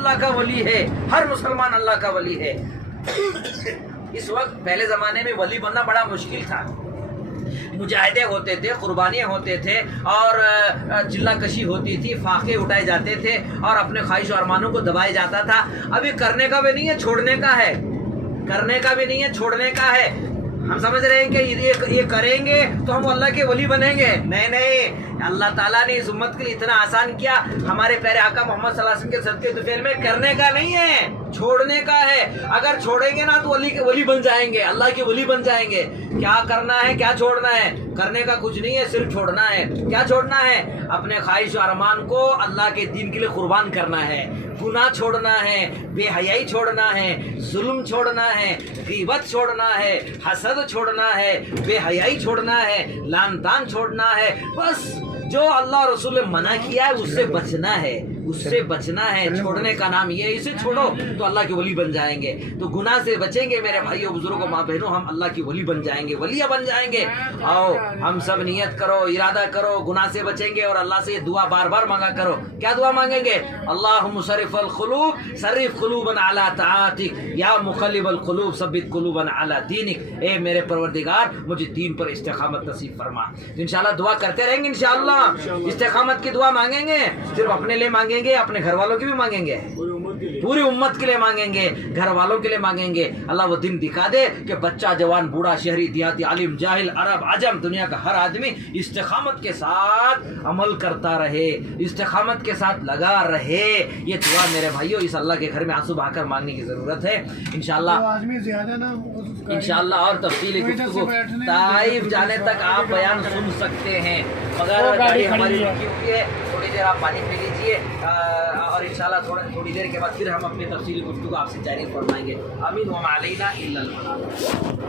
اللہ کا ولی ہے، ہر مسلمان اللہ کا ولی ہے۔ اس وقت پہلے زمانے میں ولی بننا بڑا مشکل تھا، مجاہدے ہوتے تھے، قربانیاں ہوتے تھے، اور چلہ کشی ہوتی تھی، فاقے اٹھائے جاتے تھے، اور اپنے خواہش و ارمانوں کو دبایا جاتا تھا۔ ابھی کرنے کا بھی نہیں ہے، چھوڑنے کا ہے، کرنے کا بھی نہیں ہے، چھوڑنے کا ہے۔ ہم سمجھ رہے ہیں کہ یہ کریں گے تو ہم اللہ کے ولی بنیں گے، نہیں، اللہ تعالیٰ نے اس امت کے لیے اتنا آسان کیا، ہمارے پیارے آقا محمد صلی اللہ علیہ وسلم کے صدقے طفیل میں کرنے کا نہیں ہے، چھوڑنے کا ہے۔ اگر چھوڑیں گے نا تو ولی کے ولی بن جائیں گے، اللہ کے ولی بن جائیں گے۔ کیا کرنا ہے، کیا چھوڑنا ہے؟ کرنے کا کچھ نہیں ہے، صرف چھوڑنا ہے۔ کیا چھوڑنا ہے؟ اپنے خواہش و ارمان کو اللہ کے دین کے لیے قربان کرنا ہے، گناہ چھوڑنا ہے، بے حیائی چھوڑنا ہے، ظلم چھوڑنا ہے، غیبت چھوڑنا ہے، حسد چھوڑنا ہے، بے حیائی چھوڑنا ہے، لعن طعن چھوڑنا ہے۔ بس جو اللہ رسول نے منع کیا ہے اس سے بچنا ہے، اس سے بچنا ہے۔ چھوڑنے کا نام یہ ہے، اسے چھوڑو تو اللہ کے ولی بن جائیں گے۔ تو گناہ سے بچیں گے میرے بھائیوں بزرگوں ماں بہنوں، ہم اللہ کی ولی بن جائیں گے، ولیہ بن جائیں گے۔ آؤ ہم سب نیت کرو، ارادہ کرو، گناہ سے بچیں گے، اور اللہ سے یہ دعا بار بار مانگا کرو۔ کیا دعا مانگیں گے؟ اللہم صرف القلوب صرف قلوبا علی طاعتک یا مقلب القلوب ثبت قلوبا علی دینک۔ اے میرے پروردگار مجھے دین پر استقامت نصیب فرما۔ انشاءاللہ دعا کرتے رہیں گے، انشاءاللہ استقامت کی دعا مانگیں گے، صرف اپنے لیے مانگیں گے، اپنے گھر والوں کی بھی مانگیں گے، پوری امت کے لیے مانگیں گے، گھر والوں کے لیے مانگیں گے۔ اللہ وہ دن دکھا دے کہ بچہ، جوان، بوڑھا، شہری، دیہاتی، عالم، جاہل، عرب، عجم، دنیا کا ہر آدمی استقامت کے ساتھ عمل کرتا رہے، استقامت کے ساتھ لگا رہے۔ یہ دعا میرے بھائیوں اس اللہ کے گھر میں آنسو بہا کر مانگنے کی ضرورت ہے۔ انشاءاللہ اور تفصیلی گفتگو طائف جانے تک آپ بیان سن سکتے ہیں، مگر گاڑی ہماری رکی ہوئی ہے، تھوڑی دیر آپ پانی پی لیجیے، اور انشاءاللہ تھوڑی دیر کے بعد پھر ہم اپنی تفصیلی گفتگو آپ سے جاری فرمائیں گے۔ آمین وما علینا الا البلاغ۔